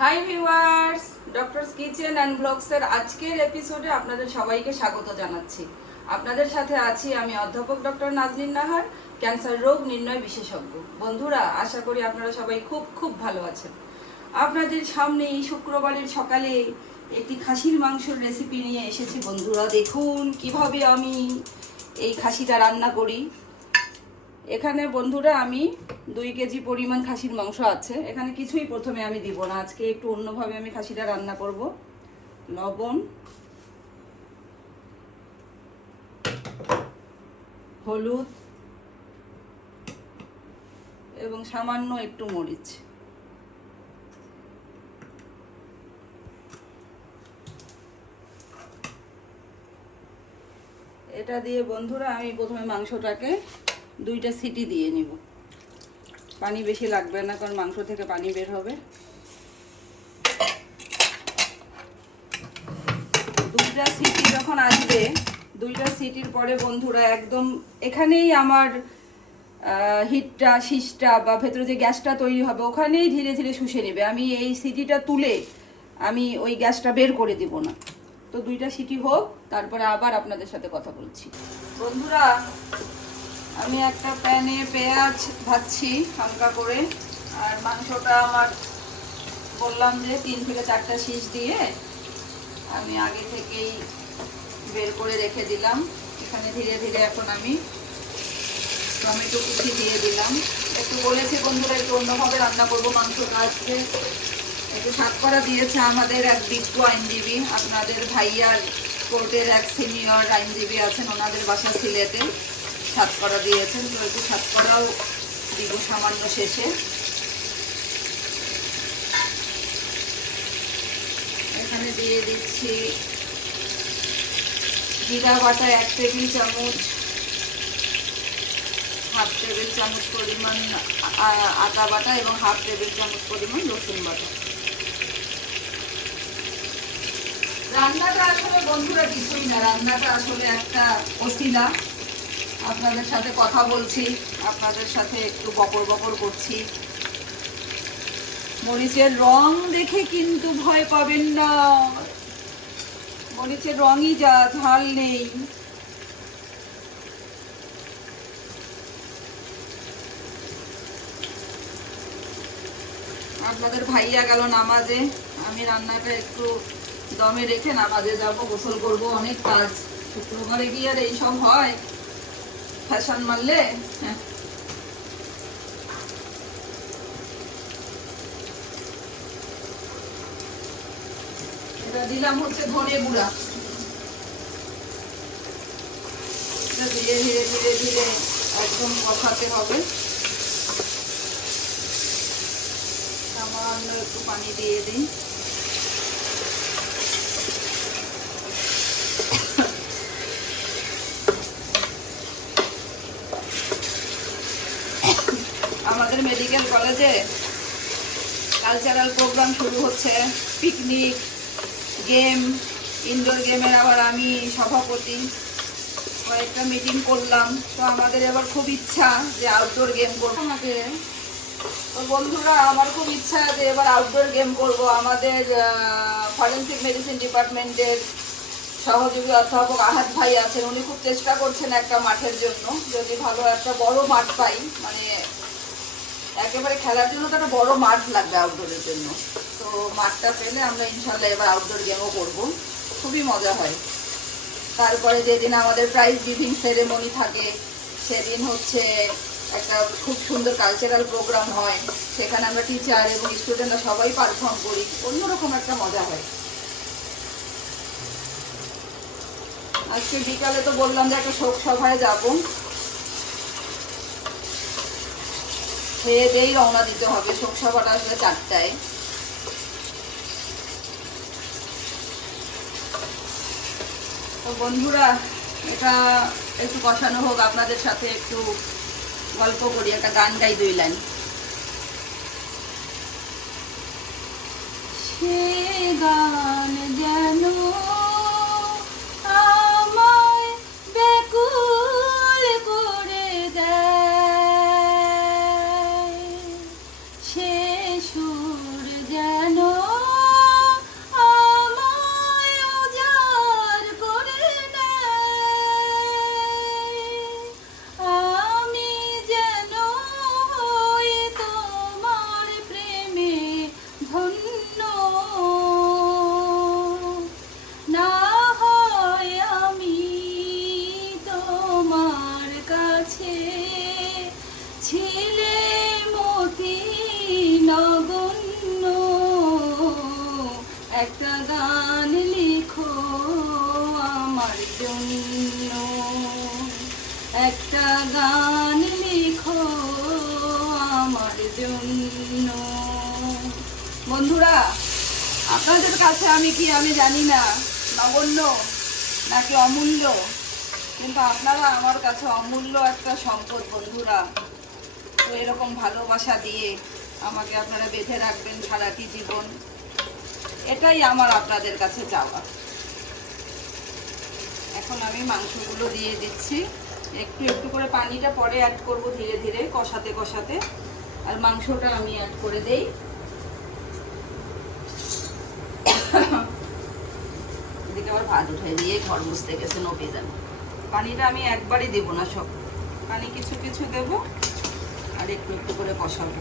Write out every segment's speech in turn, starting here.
High viewers, doctors kitchen and ব্লগসের আজকের এপিসোডে আপনাদের সবাইকে স্বাগত জানাচ্ছি। আপনাদের সাথে আছি আমি অধ্যাপক ডক্টর নাজনীন নাহার, ক্যান্সার রোগ নির্ণয় বিশেষজ্ঞ। বন্ধুরা, আশা করি আপনারা সবাই খুব খুব ভালো আছেন। আপনাদের সামনে এই শুক্রবারের সকালে একটি খাসির মাংসের রেসিপি নিয়ে এসেছি। বন্ধুরা, দেখুন কিভাবে আমি এই খাসিটা রান্না করি। এখানে বন্ধুরা আমি 2 কেজি পরিমাণ খাসির মাংস আছে। এখানে কিছুই প্রথমে আমি দিব না, আজকে একটু অন্যভাবে আমি খাসিটা রান্না করব। লবণ, হলুদ এবং সামান্য একটু মরিচ। এটা দিয়ে বন্ধুরা আমি প্রথমে মাংসটাকে 2টা সিটি দিয়ে নিব। পানি বেশি লাগবে না, কারণ মাংস থেকে পানি বের হবে। 2টা সিটি যখন আসবে, 2টা সিটির পরে বন্ধুরা একদম এখানেই আমার হিটটা, শীষটা বা ভেতরে যে গ্যাসটা তৈরি হবে ওখানেই ধীরে ধীরে শুষে নেবে। আমি এই সিটিটা তুলে আমি ওই গ্যাসটা বের করে দিব না। তো 2টা সিটি হোক, তারপরে আবার আপনাদের সাথে কথা বলছি। বন্ধুরা, আমি একটা প্যানে পেঁয়াজ ভাজছি হালকা করে। আর মাংসটা আমার বললাম যে 3 থেকে 4টা শীষ দিয়ে আমি আগে থেকেই বের করে রেখে দিলাম। এখানে ধীরে ধীরে এখন আমি টমেটো কুচি দিয়ে দিলাম। একটু বলেছি বন্ধুরা একটু অন্যভাবে রান্না করবো মাংসটা। আজকে একটু সাতকরা দিয়েছে আমাদের এক বিজ্ঞ আইনজীবী, আপনাদের ভাইয়ার কোর্টের এক সিনিয়র আইনজীবী আছেন, ওনাদের বাসা সিলেটে। সাতকরা দিয়েছেন, তো একটু সাতকরাও দিব সামান্য শেষে। এখানে দিয়ে দিচ্ছি জিরা বাটা 1 টেবিল চামচ, 1/2 টেবিল চামচ পরিমাণ আদা বাটা এবং 1/2 টেবিল চামচ পরিমাণ রসুন বাটা। রান্নাটা আসলে বন্ধুরা কিছুই না, রান্নাটা আসলে একটা ওসিলা। আপনাদের সাথে কথা বলছি, আপনাদের সাথে একটু বকর বকর করছি। মরিচের রং দেখে কিন্তু ভয় পাবেন না, মরিচের রঙই যা, ঝাল নেই। আপনাদের ভাইয়া গেল নামাজে, আমি রান্নাটা একটু দমে রেখে নামাজে যাব, গোসল করব, অনেক কাজ। শুক্রবারে গিয়ে আর এইসব হয় ফ্যাশন মারলে? হ্যাঁ, এটা দিলাম হচ্ছে ধনে গুঁড়া। এটা ধীরে ধীরে ধীরে ধীরে একদম কষাতে হবে। সামান্য একটু পানি দিয়ে দিই। আমাদের মেডিকেল কলেজে কালচারাল প্রোগ্রাম শুরু হচ্ছে, পিকনিক, গেম, ইনডোর গেমের আবার আমি সভাপতি। কয়েকটা মিটিং করলাম, তো আমাদের এবার খুব ইচ্ছা যে আউটডোর গেম করবো। আমাকে তো বন্ধুরা, আমার খুব ইচ্ছা যে এবার আউটডোর গেম করব। আমাদের ফরেন্সিক মেডিসিন ডিপার্টমেন্টের সহযোগী অধ্যাপক আহাদ ভাই আছেন, উনি খুব চেষ্টা করছেন একটা মাঠের জন্য। যদি ভালো একটা বড় মাঠ পাই, মানে একেবারে খেলার জন্য তো একটা বড় মাঠ লাগবে আউটডোরের জন্য। তো মাঠটা পেলে আমরা ইনশাল্লাহ এবার আউটডোর গেমও করব, খুবই মজা হয়। তারপরে যেদিন আমাদের প্রাইজ গিভিং সেরেমনি থাকে, সেদিন হচ্ছে একটা খুব সুন্দর কালচারাল প্রোগ্রাম হয়, সেখানে আমরা টিচার এবং স্টুডেন্টরা সবাই পারফর্ম করি, অন্যরকম একটা মজা হয়। আজকে বিকালে তো বললাম যে একটা শোক সভায় যাব, খেয়ে দিয়েই রওনা দিতে হবে। শোক সভাটা আসলে 4টায়। তো বন্ধুরা, এটা একটু কষানো হোক, আপনাদের সাথে একটু গল্প করি, একটা গান গাই 2 লাইন। সে গান যেন আমায় ব্যাকুল করে দেয়, সে সুর যেন কাছে ছিলে মতি নগণ্য, একটা গান লিখো আমার জন্য, একটা গান লিখো আমার জন্য। বন্ধুরা, আপনাদের কাছে আমি জানি না নগণ্য নাকি অমূল্য, কিন্তু আপনারা আমার কাছে অমূল্য একটা সম্পদ বন্ধুরা। তো এরকম ভালোবাসা দিয়ে আমাকে আপনারা বেঁধে রাখবেন সারাটি জীবন, এটাই আমার আপনাদের কাছে চাওয়া। এখন আমি মাংসগুলো দিয়ে দিচ্ছি, একটু একটু করে পানিটা পরে অ্যাড করব ধীরে ধীরে কষাতে কষাতে, আর মাংসটা আমি অ্যাড করে দেই। এদিকে আবার ভাত উঠাই দিয়ে ঘর মুছতে গেছে নপে যান। পানিটা আমি একবারই দেবো না, সব পানি কিছু কিছু দেব আর একটু একটু করে কষাবো।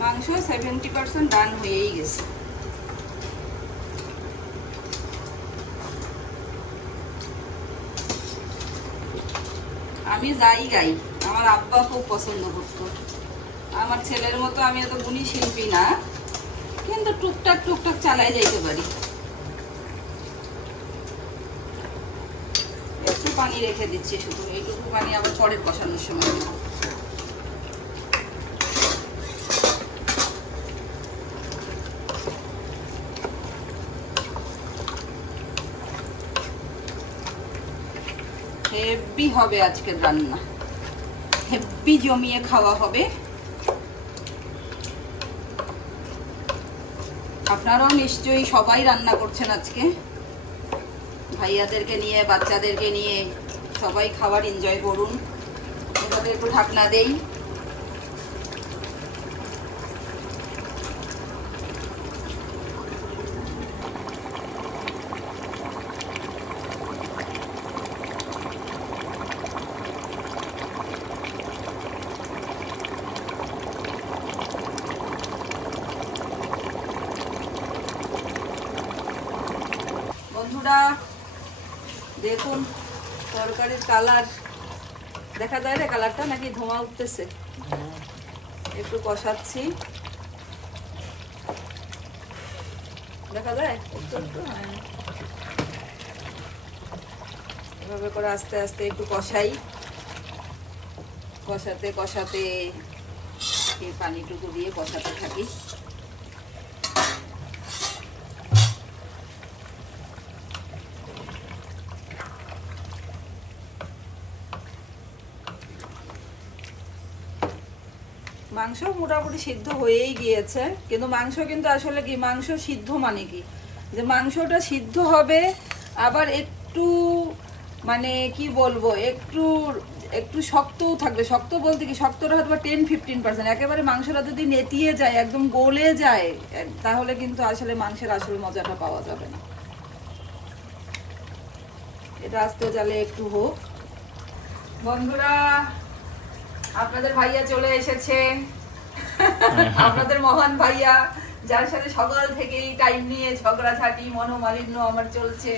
মাংস 70% ডান হয়েই গেছে। আমি যাই গাই, আমার আব্বা খুব পছন্দ করতো। আমার ছেলের মতো আমি এত গুণী শিল্পী না, কিন্তু টুকটাক টুকটাক চালাই যাইতে পারি। একটু পানি রেখে দিচ্ছি, শুধু এইটুকু পানি আবার পরের কষানোর সময় দেবো। হেভি হবে আজকের রান্না, হেভি জমিয়ে খাওয়া হবে। আপনারাও নিশ্চয়ই সবাই রান্না করছেন আজকে, ভাইয়াদেরকে নিয়ে বাচ্চাদেরকে নিয়ে সবাই খাবার এনজয় করুন। ওটাতে একটু ঢাকনা দেই। বন্ধুরা দেখুন তরকারির কালার দেখা যায় রে, কালারটা নাকি ধোঁয়া উঠতেছে। একটু কষাচ্ছি, দেখা যায় একটু একটু। এভাবে করে আস্তে আস্তে একটু কষাই, কষাতে কষাতে পানিটুকু দিয়ে কষাতে থাকি। মাংস মোটামুটি সিদ্ধ হয়েই গিয়েছে, কিন্তু মাংস কিন্তু আসলে কি, মাংস সিদ্ধ মানে কি, যে মাংসটা সিদ্ধ হবে আবার একটু মানে কি বলবো, একটু একটু শক্তও থাকবে। শক্ত বলতে কি, শক্তটা হয়তো 10-15%। একেবারে মাংসটা যদি নেতিয়ে যায়, একদম গলে যায়, তাহলে কিন্তু আসলে মাংসের আসল মজাটা পাওয়া যাবে না। এটা আস্তে জালে একটু হোক। বন্ধুরা, আপনাদের ভাইয়া চলে এসেছে, আপনাদের মহান ভাইয়া, যার সাথে সকাল থেকেই টাইম নিয়ে ঝগড়াঝাটি মনোমালিন্য আমার চলছে।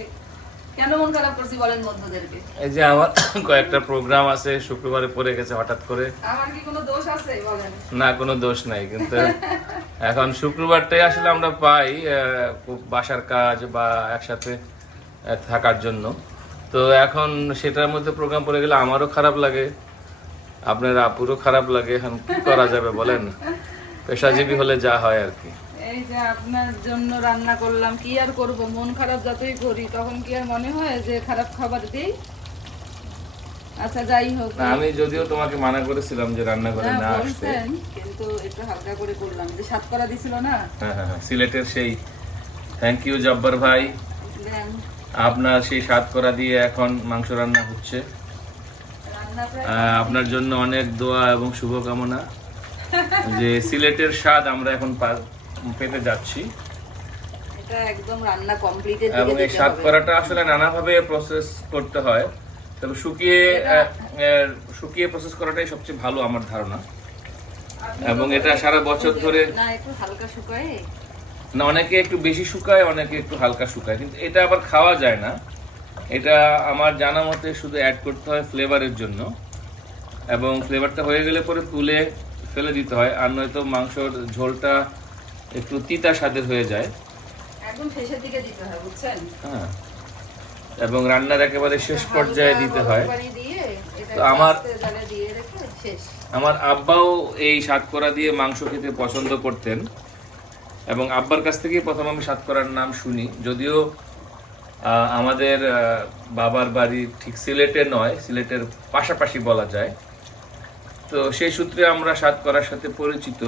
কেন মন খারাপ করছি বলেন বন্ধুদেরকে? এই যে আমার কয়েকটা প্রোগ্রাম আছে, শুক্রবারে পড়ে গেছে হঠাৎ করে। আমার কি কোনো দোষ আছে বলেন? না, কোনো দোষ নাই, কিন্তু এখন শুক্রবারটাই আসলে আমরা পাই বাসার কাজ বা একসাথে থাকার জন্য। তো এখন সেটার মধ্যে প্রোগ্রাম পড়ে গেলে আমারও খারাপ লাগে, আপনার আপুরও খারাপ লাগে। এখন কি করা যাবে বলেন, পেশাজীবী হলে যা হয় আর কি। এই যে আপনার জন্য রান্না করলাম, কি আর করব, মন খারাপ যতই করি তখন কি আর মনে হয় যে খারাপ খাবার দিই? আচ্ছা যাই হোক, আমি যদিও তোমাকে মানা করেছিলাম যে রান্না করে না আসতে, কিন্তু একটু হালকা করে করলাম। যে সাতকরা দিছিল না, হ্যাঁ সিলেটের সেই, থ্যাংক ইউ জব্বার ভাই, আপনার সেই সাতকরা দিয়ে এখন মাংস রান্না হচ্ছে। আপনার জন্য অনেক দোয়া এবং শুভকামনা, যে সিলেটের স্বাদ আমরা এখন পেতে যাচ্ছি। এটা একদম রান্না কমপ্লিটেড। এবং এই স্বাদ করাটা আসলে নানাভাবে প্রসেস করতে হয়, তবে শুকিয়ে প্রসেস করাটাই সবচেয়ে ভালো আমার ধারণা। এবং এটা সারা বছর ধরে না, একটু হালকা শুকায় না, অনেকে একটু বেশি শুকায়, অনেকে একটু হালকা শুকায়, কিন্তু এটা আবার খাওয়া যায় না। এটা আমার জানা মতে শুধু অ্যাড করতে হয় ফ্লেভারের জন্য, এবং ফ্লেভারটা হয়ে গেলে পরে তুলে ফেলে দিতে হয়, আর নয়তো মাংসর ঝোলটা একটু তিতা স্বাদের হয়ে যায়। একদম শেষের দিকে দিতে হয়, বুঝছেন? হ্যাঁ, এবং রান্নার একেবারে শেষ পর্যায়ে দিতে হয়। পানি দিয়ে এটা তো আমার আস্তে জালে দিয়ে রেখে শেষ। আমার আব্বাও এই সাতকরা দিয়ে মাংস খেতে পছন্দ করতেন, এবং আব্বার কাছ থেকেই প্রথম আমি সাতকরার নাম শুনি। যদিও আমাদের বাবার বাড়ি ঠিক সিলেটে নয়, সিলেটের পাশাপাশি বলা যায়। তো সেই সূত্রে আমরা সাতকরার সাথে পরিচিত,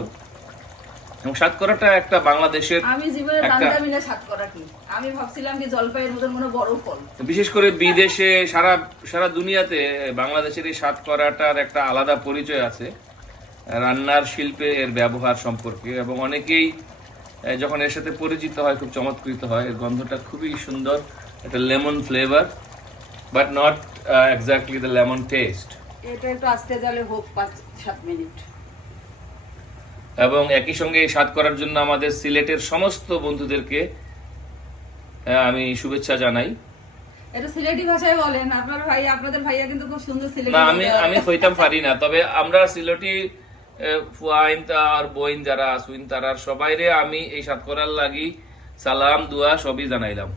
এবং সাতকরাটা একটা বাংলাদেশের আমি জীবনে একটা, জানতামই না সাতকরা কি। আমি ভাবছিলাম কি জলপাইয়ের মতন মনে বড় ফল। বিশেষ করে বিদেশে সারা সারা দুনিয়াতে বাংলাদেশের এই সাতকরাটার একটা আলাদা পরিচয় আছে রান্নার শিল্পে এর ব্যবহার সম্পর্কে, এবং অনেকেই যখন এর সাথে পরিচিত হয় খুব চমৎকৃত হয়। এর গন্ধটা খুবই সুন্দর, একটা lemon flavour, but not exactly the lemon test. এটা একটু আস্তে জালে হোক 5-7 মিনিট। এবং একই সঙ্গে এই স্বাদ করার জন্য আমাদের সিলেটের সমস্ত বন্ধুদেরকে আমি শুভেচ্ছা জানাই। এটা সিলেটি ভাষায় বলেন আপনার ভাই, আপনাদের ভাইয়া কিন্তু খুব সুন্দর সিলেটি। না, আমি হইতাম পারি না, তবে আমরা সিলেটি ফুয়াইন আর বইন যারা আসুইন তারা সবাইরে আমি এই স্বাদ করার লাগি সালাম দুয়া সবই জানাইলাম।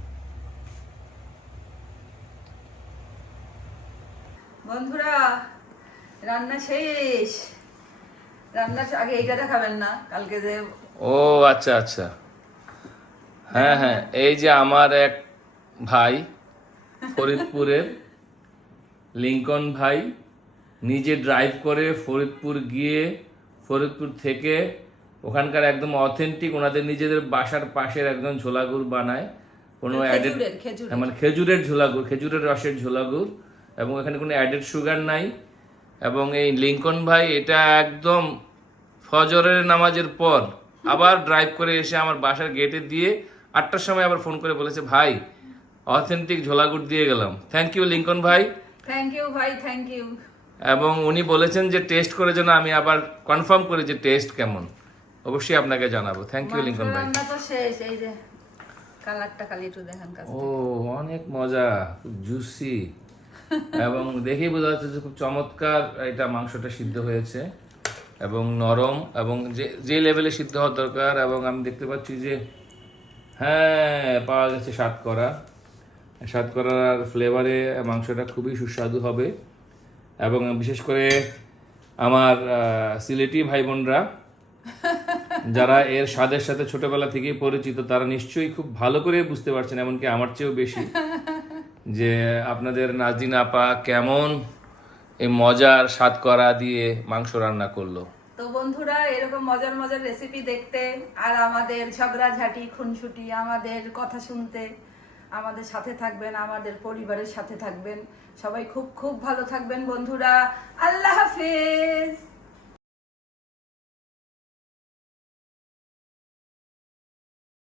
বন্ধুরা রান্না শেষ। রান্নার আগে এইটা দেখাবেন না কালকে যে? ও আচ্ছা আচ্ছা, হ্যাঁ হ্যাঁ, এই যে আমার এক ভাই ফরিদপুরের লিঙ্কন ভাই নিজে ড্রাইভ করে ফরিদপুর গিয়ে ফরিদপুর থেকে ওখানকার একদম অথেন্টিক ওনাদের নিজেদের বাসার পাশের একদম ঝোলাগুড় বানায়, কোনো অ্যাডেড, মানে খেজুরের ঝোলাগুড়, খেজুরের রসের ঝোলাগুড়, এবং এখানে কোনো অ্যাডেড সুগার নাই। এবং এই লিঙ্কন ভাই এটা একদম ফজরের নামাজের পর আবার ড্রাইভ করে এসে আমার বাসার গেটে দিয়ে 8টার সময় আবার ফোন করে বলেছে, ভাই অথেন্টিক ঝোলাগুড় দিয়ে গেলাম। থ্যাংক ইউ লিঙ্কন ভাই। থ্যাংক ইউ ভাই, থ্যাংক ইউ। এবং উনি বলেছেন যে টেস্ট করে যেন আমি আবার কনফার্ম করি যে টেস্ট কেমন, অবশ্যই আপনাকে জানাবো। থ্যাংক ইউ লিঙ্কন ভাই। রান্না তো শেষ, এই যে কালারটা খালি একটু দেখেন কাছে। ও অনেক মজা, খুব জুসি, এবং দেখেই বোঝা যাচ্ছে যে খুব চমৎকার এটা মাংসটা সিদ্ধ হয়েছে এবং নরম, এবং যে লেভেলে সিদ্ধ হওয়ার দরকার। এবং আমি দেখতে পাচ্ছি যে হ্যাঁ পাওয়া গেছে সাতকরার ফ্লেভারে মাংসটা খুবই সুস্বাদু হবে। এবং বিশেষ করে আমার সিলেটি ভাই বোনরা যারা এর স্বাদের সাথে ছোটবেলা থেকেই পরিচিত, তারা নিশ্চয়ই খুব ভালো করে বুঝতে পারছেন, এমনকি আমার চেয়েও বেশি, যে আপনাদের নাজিন আপা কেমন এই মজার সাতকরা দিয়ে মাংস রান্না করলো। তো বন্ধুরা এরকম মজার মজার রেসিপি দেখতে আর আমাদের ঝগড়াঝাটি খুনসুটি, আমাদের কথা শুনতে আমাদের সাথে থাকবেন, আমাদের পরিবারের সাথে থাকবেন। সবাই খুব খুব ভালো থাকবেন বন্ধুরা। আল্লাহ হাফেজ।